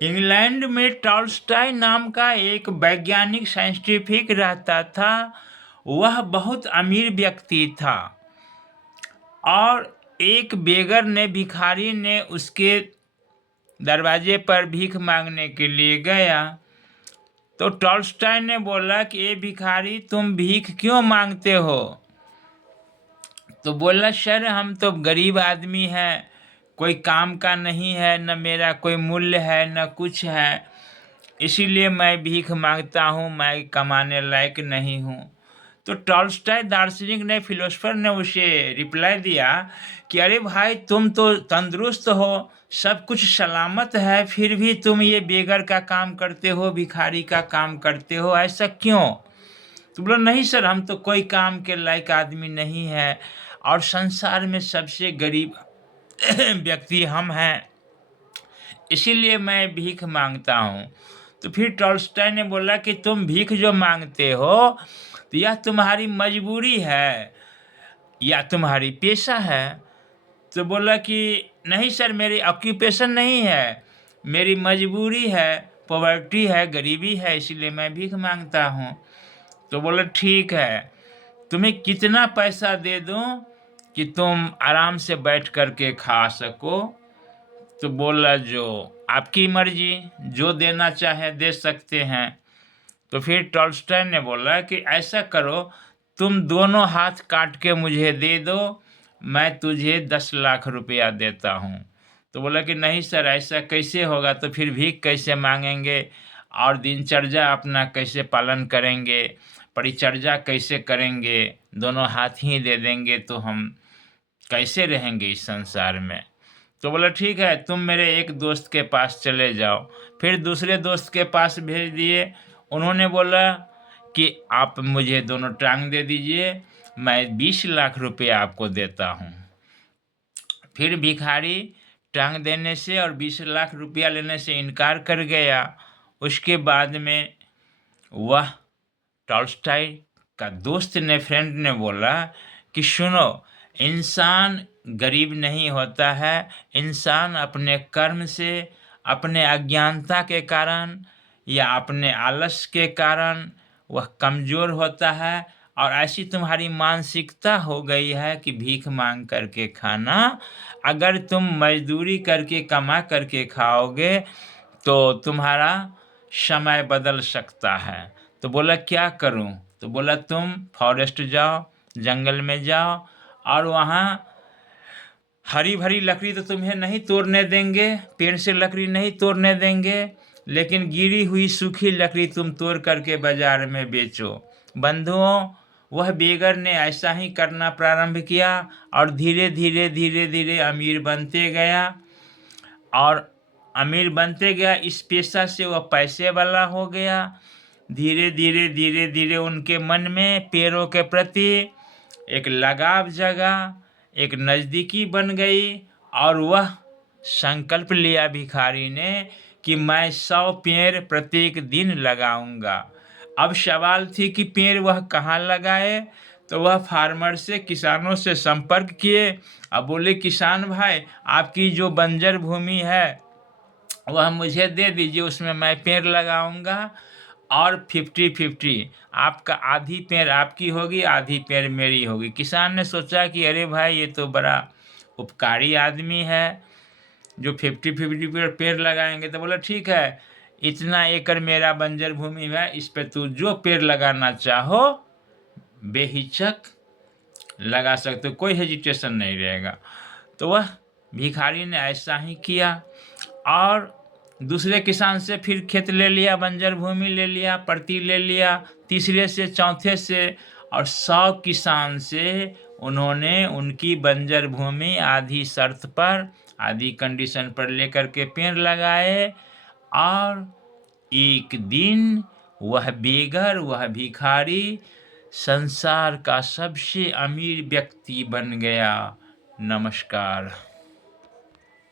England में Tolstoy नाम का एक वैज्ञानिक साइंटिफिक रहता था। वह बहुत अमीर व्यक्ति था और एक बेगर ने भिखारी ने उसके दरवाजे पर भीख मांगने के लिए गया। तो टॉल्स्टॉय ने बोला कि ये भिखारी तुम भीख क्यों मांगते हो? तो बोला सर हम तो गरीब आदमी हैं, कोई काम का नहीं है, न मेरा कोई मूल्य है न कुछ है, इसीलिए मैं भीख मांगता हूँ, मैं कमाने लायक नहीं हूँ। तो टॉल्स्टॉय दार्शनिक ने, फिलोसफर ने उसे रिप्लाई दिया कि अरे भाई तुम तो तंदुरुस्त हो, सब कुछ सलामत है, फिर भी तुम ये बेगर का काम करते हो, भिखारी का काम करते हो, ऐसा क्यों? तो बोला नहीं सर हम तो कोई काम के लायक आदमी नहीं है और संसार में सबसे गरीब व्यक्ति हम हैं, इसीलिए मैं भीख मांगता हूँ। तो फिर टॉल्स्टॉय ने बोला कि तुम भीख जो मांगते हो तो यह तुम्हारी मजबूरी है या तुम्हारी पेशा है? तो बोला कि नहीं सर मेरी ऑक्यूपेशन नहीं है, मेरी मजबूरी है, पॉवर्टी है, गरीबी है, इसीलिए मैं भीख मांगता हूँ। तो बोला ठीक है, तुम्हें कितना पैसा दे दूँ कि तुम आराम से बैठ कर के खा सको? तो बोला जो आपकी मर्जी, जो देना चाहे दे सकते हैं। तो फिर टॉल्स्टॉय ने बोला कि ऐसा करो तुम दोनों हाथ काट के मुझे दे दो, मैं तुझे 10 लाख रुपया देता हूँ। तो बोला कि नहीं सर ऐसा कैसे होगा, तो फिर भीख कैसे मांगेंगे और दिनचर्या अपना कैसे पालन करेंगे, परिचर्या कैसे करेंगे, दोनों हाथ ही दे देंगे तो हम कैसे रहेंगे इस संसार में? तो बोला ठीक है तुम मेरे एक दोस्त के पास चले जाओ। फिर दूसरे दोस्त के पास भेज दिए। उन्होंने बोला कि आप मुझे दोनों टांग दे दीजिए, मैं 20 लाख रुपया आपको देता हूँ। फिर भिखारी टांग देने से और 20 लाख रुपया लेने से इनकार कर गया। उसके बाद में वह टॉल्स्टॉय का दोस्त ने, फ्रेंड ने बोला कि सुनो, इंसान गरीब नहीं होता है, इंसान अपने कर्म से, अपने अज्ञानता के कारण या अपने आलस के कारण वह कमज़ोर होता है। और ऐसी तुम्हारी मानसिकता हो गई है कि भीख मांग करके खाना, अगर तुम मजदूरी करके कमा करके खाओगे तो तुम्हारा समय बदल सकता है। तो बोला क्या करूं? तो बोला तुम फॉरेस्ट जाओ, जंगल में जाओ और वहाँ हरी भरी लकड़ी तो तुम्हें नहीं तोड़ने देंगे, पेड़ से लकड़ी नहीं तोड़ने देंगे, लेकिन गिरी हुई सूखी लकड़ी तुम तोड़ करके बाजार में बेचो। बंधुओं, वह बेगर ने ऐसा ही करना प्रारंभ किया और धीरे धीरे धीरे धीरे अमीर बनते गया और अमीर बनते गया। इस पेशा से वह पैसे वाला हो गया। धीरे धीरे धीरे धीरे उनके मन में पेड़ों के प्रति एक लगाव जगा, एक नज़दीकी बन गई और वह संकल्प लिया भिखारी ने कि मैं 100 पेड़ प्रत्येक दिन लगाऊंगा। अब सवाल थी कि पेड़ वह कहाँ लगाए? तो वह फार्मर से, किसानों से संपर्क किए। अब बोले किसान भाई आपकी जो बंजर भूमि है वह मुझे दे दीजिए, उसमें मैं पेड़ लगाऊंगा और 50-50 आपका, आधी पेड़ आपकी होगी आधी पेड़ मेरी होगी। किसान ने सोचा कि अरे भाई ये तो बड़ा उपकारी आदमी है जो 50-50 पेड़ लगाएंगे। तो बोला ठीक है, इतना एकड़ मेरा बंजर भूमि है, इस पे तू जो पेड़ लगाना चाहो बेहिचक लगा सकते हो, कोई हेजिटेशन नहीं रहेगा। तो वह भिखारी ने ऐसा ही किया और दूसरे किसान से फिर खेत ले लिया, बंजर भूमि ले लिया, प्रति ले लिया, तीसरे से, चौथे से और 100 किसान से उन्होंने उनकी बंजर भूमि आधी शर्त पर, आधी कंडीशन पर लेकर के पेड़ लगाए। और एक दिन वह बेगर, वह भिखारी संसार का सबसे अमीर व्यक्ति बन गया। नमस्कार।